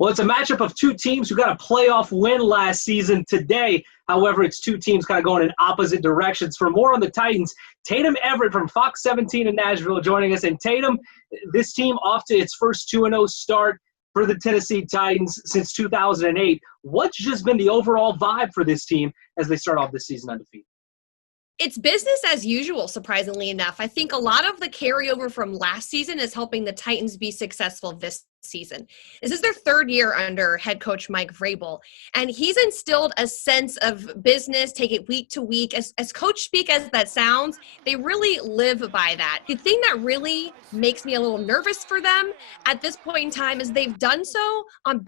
Well, it's a matchup of two teams who got a playoff win last season today. However, it's two teams kind of going in opposite directions. For more on the Titans, Tatum Everett from Fox 17 in Nashville joining us. And Tatum, this team off to its first 2-0 start for the Tennessee Titans since 2008. What's just been the overall vibe for this team as they start off this season undefeated? It's business as usual, surprisingly enough. I think a lot of the carryover from last season is helping the Titans be successful this season. This is their third year under head coach Mike Vrabel, and he's instilled a sense of business, take it week to week. As coach speak as that sounds, they really live by that. The thing that really makes me a little nervous for them at this point in time is they've done so on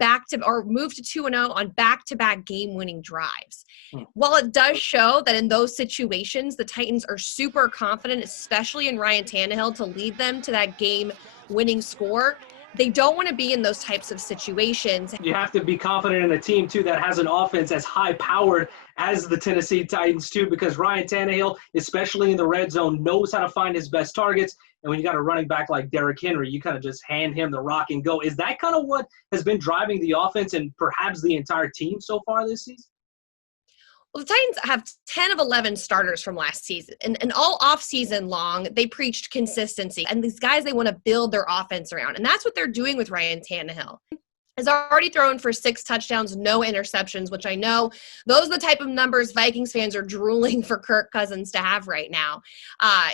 moved to 2-0 on back-to-back game-winning drives. While it does show that in those situations, the Titans are super confident, especially in Ryan Tannehill, to lead them to that game-winning score, they don't want to be in those types of situations. You have to be confident in a team, too, that has an offense as high-powered as the Tennessee Titans, too, because Ryan Tannehill, especially in the red zone, knows how to find his best targets. And when you got a running back like Derrick Henry, you kind of just hand him the rock and go. Is that kind of what has been driving the offense and perhaps the entire team so far this season? Well, the Titans have 10 of 11 starters from last season. And all offseason long, they preached consistency. And these guys, they want to build their offense around. And that's what they're doing with Ryan Tannehill. Has already thrown for 6 touchdowns, no interceptions, which I know those are the type of numbers Vikings fans are drooling for Kirk Cousins to have right now.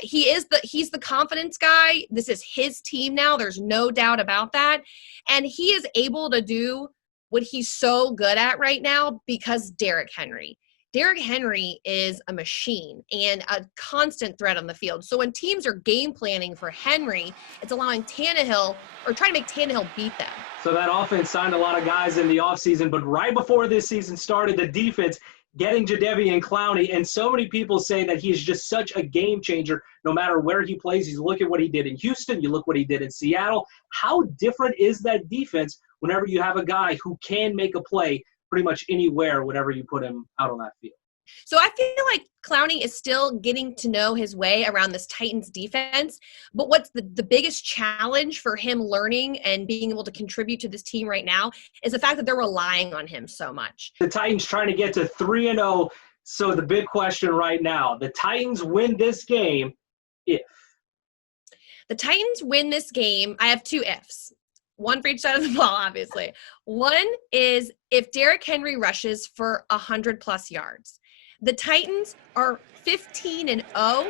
He's the confidence guy. This is his team now. There's no doubt about that. And he is able to do what he's so good at right now because Derrick Henry. Derrick Henry is a machine and a constant threat on the field. So when teams are game planning for Henry, it's allowing Tannehill or trying to make Tannehill beat them. So that offense signed a lot of guys in the offseason, but right before this season started, the defense getting Jadeveon Clowney, and so many people say that he is just such a game changer no matter where he plays. You look at what he did in Houston, you look what he did in Seattle. How different is that defense whenever you have a guy who can make a play pretty much anywhere whenever you put him out on that field? So I feel like Clowney is still getting to know his way around this Titans defense. But what's the biggest challenge for him learning and being able to contribute to this team right now is the fact that they're relying on him so much. The Titans trying to get to 3-0. So the big question right now, the Titans win this game if? The Titans win this game, I have 2 ifs. One for each side of the ball, obviously. One is if Derrick Henry rushes for 100-plus yards. The Titans are 15-0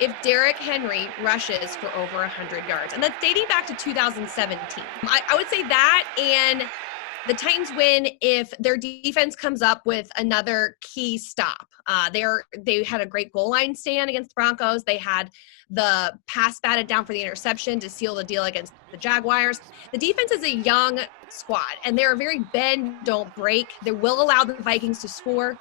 if Derrick Henry rushes for over 100 yards. And that's dating back to 2017. I would say that, and the Titans win if their defense comes up with another key stop. They had a great goal line stand against the Broncos. They had the pass batted down for the interception to seal the deal against the Jaguars. The defense is a young squad, and they're very bend, don't break. They will allow the Vikings to score,